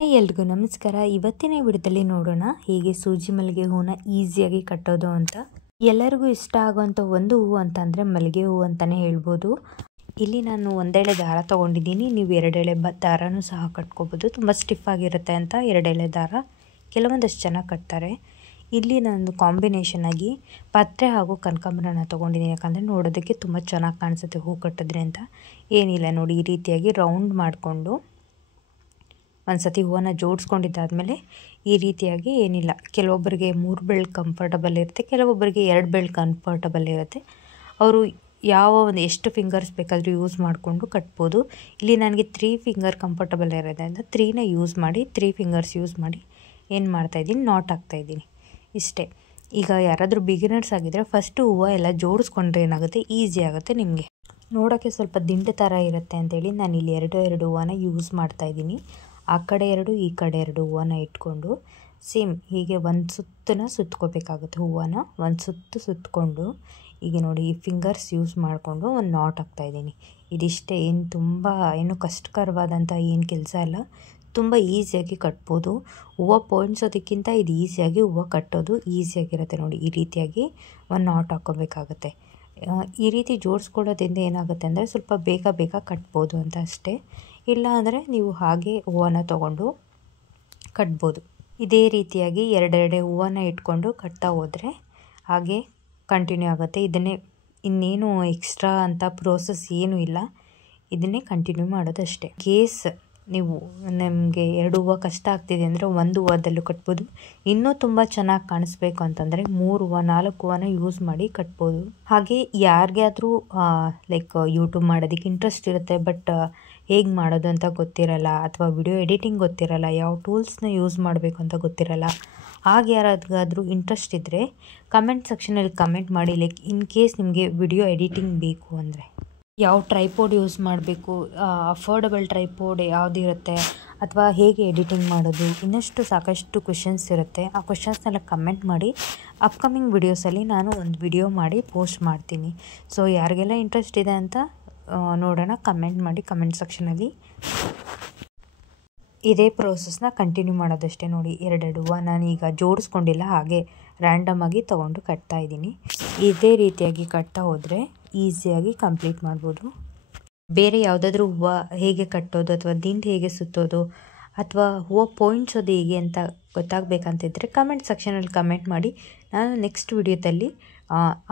ಎಲ್ರಿಗೂ ನಮಸ್ಕಾರ. ಇವತ್ತಿನ ವಿಡಿಯೋದಲ್ಲಿ ನೋಡೋಣ ಹೇಗೆ ಸೂಜಿ ಮಲ್ಲಿಗೆ ಹೂವನ್ನ ಈಸಿಯಾಗಿ ಕಟ್ಟೋದು ಅಂತ. ಎಲ್ಲರಿಗೂ ಇಷ್ಟ ಆಗುವಂಥ ಒಂದು ಹೂವು ಅಂತಂದರೆ ಮಲ್ಲಿಗೆ ಹೂವು ಅಂತಲೇ ಹೇಳ್ಬೋದು. ಇಲ್ಲಿ ನಾನು ಒಂದೆಳೆ ದಾರ ತೊಗೊಂಡಿದ್ದೀನಿ. ನೀವು ಎರಡೆಳೆ ದಾರನೂ ಸಹ ಕಟ್ಕೋಬೋದು. ತುಂಬ ಸ್ಟಿಫ್ ಆಗಿರುತ್ತೆ ಅಂತ ಎರಡೆಳೆ ದಾರ ಕೆಲವೊಂದಷ್ಟು ಜನ ಕಟ್ತಾರೆ. ಇಲ್ಲಿ ನಾನು ಕಾಂಬಿನೇಷನ್ ಆಗಿ ಪತ್ರೆ ಹಾಗೂ ಕನಕಾಂಬರನ ತೊಗೊಂಡಿದ್ದೀನಿ. ಯಾಕಂದರೆ ನೋಡೋದಕ್ಕೆ ತುಂಬ ಚೆನ್ನಾಗಿ ಕಾಣಿಸುತ್ತೆ ಹೂ ಕಟ್ಟಿದ್ರೆ ಅಂತ. ಏನಿಲ್ಲ ನೋಡಿ, ಈ ರೀತಿಯಾಗಿ ರೌಂಡ್ ಮಾಡಿಕೊಂಡು ಒಂದು ಸತಿ ಹೂವನ್ನು ಜೋಡಿಸ್ಕೊಂಡಿದ್ದಾದಮೇಲೆ ಈ ರೀತಿಯಾಗಿ ಏನಿಲ್ಲ, ಕೆಲವೊಬ್ಬರಿಗೆ 3 ಬೆರಳು ಕಂಫರ್ಟಬಲ್ ಇರುತ್ತೆ, ಕೆಲವೊಬ್ಬರಿಗೆ 2 ಬೆರಳು ಕಂಫರ್ಟಬಲ್ ಇರುತ್ತೆ. ಅವರು ಯಾವ ಒಂದು ಎಷ್ಟು ಫಿಂಗರ್ಸ್ ಬೇಕಾದರೂ ಯೂಸ್ ಮಾಡಿಕೊಂಡು ಕಟ್ಬೋದು. ಇಲ್ಲಿ ನನಗೆ 3 ಫಿಂಗರ್ ಕಂಫರ್ಟಬಲ್ ಇರೋದ್ರಿಂದ 3ನ ಯೂಸ್ ಮಾಡಿ 3 ಫಿಂಗರ್ಸ್ ಯೂಸ್ ಮಾಡಿ ಏನು ಮಾಡ್ತಾಯಿದ್ದೀನಿ, ನಾಟ್ ಹಾಕ್ತಾಯಿದ್ದೀನಿ ಇಷ್ಟೇ. ಈಗ ಯಾರಾದರೂ ಬಿಗಿನರ್ಸ್ ಆಗಿದ್ದರೆ ಫಸ್ಟು ಹೂವು ಎಲ್ಲ ಜೋಡಿಸ್ಕೊಂಡ್ರೆ ಏನಾಗುತ್ತೆ, ಈಸಿ ಆಗುತ್ತೆ ನಿಮಗೆ. ನೋಡೋಕ್ಕೆ ಸ್ವಲ್ಪ ದಿಂಡು ಥರ ಇರುತ್ತೆ ಅಂತೇಳಿ ನಾನು ಇಲ್ಲಿ ಎರಡು ಹೂವನ್ನ ಯೂಸ್ ಮಾಡ್ತಾಯಿದ್ದೀನಿ. ಆ ಕಡೆ 2 ಈ ಕಡೆ 2 ಹೂವನ್ನ ಇಟ್ಕೊಂಡು ಸೇಮ್ ಹೀಗೆ ಒಂದು ಸುತ್ತನ್ನ ಸುತ್ಕೋಬೇಕಾಗುತ್ತೆ. ಹೂವನ್ನ ಒಂದು ಸುತ್ತಕೊಂಡು ಈಗ ನೋಡಿ ಈ ಫಿಂಗರ್ಸ್ ಯೂಸ್ ಮಾಡಿಕೊಂಡು ಒಂದು ನಾಟ್ ಹಾಕ್ತಾಯಿದ್ದೀನಿ. ಇದಿಷ್ಟೇ, ಏನು ಕಷ್ಟಕರವಾದಂಥ ಏನು ಕೆಲಸ ಇಲ್ಲ, ತುಂಬ ಈಸಿಯಾಗಿ ಕಟ್ಬೋದು. ಹೂವು ಪೋಣಿಸೋದಕ್ಕಿಂತ ಇದು ಈಸಿಯಾಗಿ ಹೂವು ಕಟ್ಟೋದು ಈಸಿಯಾಗಿರುತ್ತೆ. ನೋಡಿ ಈ ರೀತಿಯಾಗಿ ಒಂದು ನಾಟ್ ಹಾಕ್ಕೋಬೇಕಾಗುತ್ತೆ. ಈ ರೀತಿ ಜೋಡಿಸ್ಕೊಳ್ಳೋದ್ರಿಂದ ಏನಾಗುತ್ತೆ ಅಂದರೆ ಸ್ವಲ್ಪ ಬೇಗ ಕಟ್ಬೋದು ಅಂತ ಅಷ್ಟೇ. ಇಲ್ಲ ಅಂದರೆ ನೀವು ಹಾಗೆ ಹೂವನ್ನು ತೊಗೊಂಡು ಕಟ್ಬೋದು. ಇದೇ ರೀತಿಯಾಗಿ ಎರಡೆರಡೆ ಹೂವನ್ನು ಇಟ್ಕೊಂಡು ಕಟ್ತಾ ಹೋದರೆ ಹಾಗೆ ಕಂಟಿನ್ಯೂ ಆಗುತ್ತೆ. ಇನ್ನೇನು ಎಕ್ಸ್ಟ್ರಾ ಅಂತ ಪ್ರೋಸೆಸ್ ಏನೂ ಇಲ್ಲ, ಇದನ್ನೇ ಕಂಟಿನ್ಯೂ ಮಾಡೋದಷ್ಟೇ. ಕೇಸ್ ನೀವು ನಮಗೆ 2 ಹೂವು ಕಷ್ಟ ಆಗ್ತಿದೆ ಅಂದರೆ 1 ಹೂವದಲ್ಲೂ ಕಟ್ಬೋದು. ಇನ್ನೂ ತುಂಬ ಚೆನ್ನಾಗಿ ಕಾಣಿಸ್ಬೇಕು ಅಂತಂದರೆ 3 ಹೂವು 4 ಹೂವನ್ನ ಯೂಸ್ ಮಾಡಿ ಕಟ್ಬೋದು. ಹಾಗೆ ಯಾರಿಗಾದರೂ ಯೂಟ್ಯೂಬ್ ಮಾಡೋದಕ್ಕೆ ಇಂಟ್ರೆಸ್ಟ್ ಇರುತ್ತೆ, ಬಟ್ ಹೇಗೆ ಮಾಡೋದು ಅಂತ ಗೊತ್ತಿರಲ್ಲ, ಅಥವಾ ವಿಡಿಯೋ ಎಡಿಟಿಂಗ್ ಗೊತ್ತಿರಲ್ಲ, ಯಾವ ಟೂಲ್ಸ್ನ ಯೂಸ್ ಮಾಡಬೇಕು ಅಂತ ಗೊತ್ತಿರಲ್ಲ, ಹಾಗೆ ಯಾರಿಗಾದರೂ ಇಂಟ್ರೆಸ್ಟ್ ಇದ್ದರೆ ಕಮೆಂಟ್ ಸೆಕ್ಷನಲ್ಲಿ ಕಮೆಂಟ್ ಮಾಡಿ. ಇನ್ ಕೇಸ್ ನಿಮಗೆ ವಿಡಿಯೋ ಎಡಿಟಿಂಗ್ ಬೇಕು ಅಂದರೆ ಯಾವ ಟ್ರೈಪೋಡ್ ಯೂಸ್ ಮಾಡಬೇಕು, ಅಫೋರ್ಡಬಲ್ ಟ್ರೈಪೋಡ್ ಯಾವುದಿರುತ್ತೆ, ಅಥವಾ ಹೇಗೆ ಎಡಿಟಿಂಗ್ ಮಾಡೋದು, ಇನ್ನಷ್ಟು ಸಾಕಷ್ಟು ಕ್ವೆಶನ್ಸ್ ಇರುತ್ತೆ. ಆ ಕ್ವೆಶನ್ಸ್ನೆಲ್ಲ ಕಮೆಂಟ್ ಮಾಡಿ. ಅಪ್ಕಮಿಂಗ್ ವಿಡಿಯೋಸಲ್ಲಿ ನಾನು ಒಂದು ವಿಡಿಯೋ ಮಾಡಿ ಪೋಸ್ಟ್ ಮಾಡ್ತೀನಿ. ಸೊ ಯಾರಿಗೆಲ್ಲ ಇಂಟ್ರೆಸ್ಟ್ ಇದೆ ಅಂತ ನೋಡೋಣ, ಕಮೆಂಟ್ ಮಾಡಿ ಕಮೆಂಟ್ ಸೆಕ್ಷನಲ್ಲಿ. ಇದೇ ಪ್ರೋಸೆಸ್ನ ಕಂಟಿನ್ಯೂ ಮಾಡೋದಷ್ಟೇ. ನೋಡಿ ಎರಡು ಹೂವು ನಾನು ಈಗ ಜೋಡಿಸ್ಕೊಂಡಿಲ್ಲ, ಹಾಗೆ ರ್ಯಾಂಡಮ್ ಆಗಿ ತೊಗೊಂಡು ಕಟ್ತಾ ಇದ್ದೀನಿ. ಇದೇ ರೀತಿಯಾಗಿ ಕಟ್ತಾ ಹೋದರೆ ಈಸಿಯಾಗಿ ಕಂಪ್ಲೀಟ್ ಮಾಡ್ಬೋದು. ಬೇರೆ ಯಾವುದಾದ್ರೂ ಹೂವು ಹೇಗೆ ಕಟ್ಟೋದು ಅಥವಾ ದಿಂಡು ಹೇಗೆ ಸುತ್ತೋದು ಅಥವಾ ಹೂವು ಪೋಣಿಸೋದು ಹೇಗೆ ಅಂತ ಗೊತ್ತಾಗಬೇಕಂತಿದ್ರೆ ಕಮೆಂಟ್ ಸೆಕ್ಷನಲ್ಲಿ ಕಮೆಂಟ್ ಮಾಡಿ. ನಾನು ನೆಕ್ಸ್ಟ್ ವಿಡಿಯೋದಲ್ಲಿ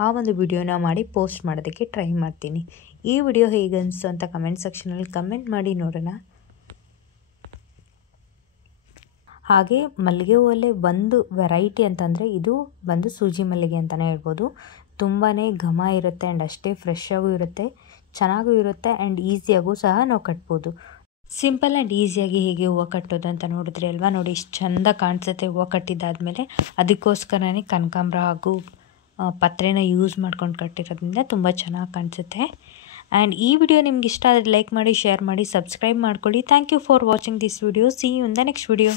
ಆ ಒಂದು ವಿಡಿಯೋನ ಮಾಡಿ ಪೋಸ್ಟ್ ಮಾಡೋದಕ್ಕೆ ಟ್ರೈ ಮಾಡ್ತೀನಿ. ಈ ವಿಡಿಯೋ ಹೇಗೆ ಅನಿಸ್ತು ಅಂತ ಕಮೆಂಟ್ ಸೆಕ್ಷನಲ್ಲಿ ಕಮೆಂಟ್ ಮಾಡಿ ನೋಡೋಣ. ಹಾಗೆ ಮಲ್ಲಿಗೆ ಹೂವಲ್ಲೇ ಒಂದು ವೆರೈಟಿ ಅಂತಂದರೆ ಇದು ಬಂದು ಸೂಜಿ ಮಲ್ಲಿಗೆ ಅಂತಲೇ ಹೇಳ್ಬೋದು. ತುಂಬಾ ಘಮ ಇರುತ್ತೆ ಆ್ಯಂಡ್ ಅಷ್ಟೇ ಫ್ರೆಶ್ ಆಗೂ ಇರುತ್ತೆ, ಚೆನ್ನಾಗೂ ಇರುತ್ತೆ ಆ್ಯಂಡ್ ಈಸಿಯಾಗೂ ಸಹ ನಾವು ಕಟ್ಬೋದು. ಸಿಂಪಲ್ ಆ್ಯಂಡ್ ಈಸಿಯಾಗಿ ಹೇಗೆ ಹೂವು ಕಟ್ಟೋದು ಅಂತ ನೋಡಿದ್ರಿ ಅಲ್ವಾ. ನೋಡಿ ಇಷ್ಟು ಚೆಂದ ಕಾಣಿಸುತ್ತೆ ಹೂವು ಕಟ್ಟಿದ್ದಾದಮೇಲೆ. ಅದಕ್ಕೋಸ್ಕರನೇ ಕನಕಾಂಬರ ಹಾಗೂ ಪತ್ರೆನ ಯೂಸ್ ಮಾಡ್ಕೊಂಡು ಕಟ್ಟಿರೋದ್ರಿಂದ ತುಂಬ ಚೆನ್ನಾಗಿ ಕಾಣಿಸುತ್ತೆ. ಆ್ಯಂಡ್ ಈ ವಿಡಿಯೋ ನಿಮ್ಗೆ ಇಷ್ಟ ಆದರೆ ಲೈಕ್ ಮಾಡಿ, ಶೇರ್ ಮಾಡಿ, ಸಬ್ಸ್ಕ್ರೈಬ್ ಮಾಡ್ಕೊಳ್ಳಿ. Thank you for watching this video. See you in the next video.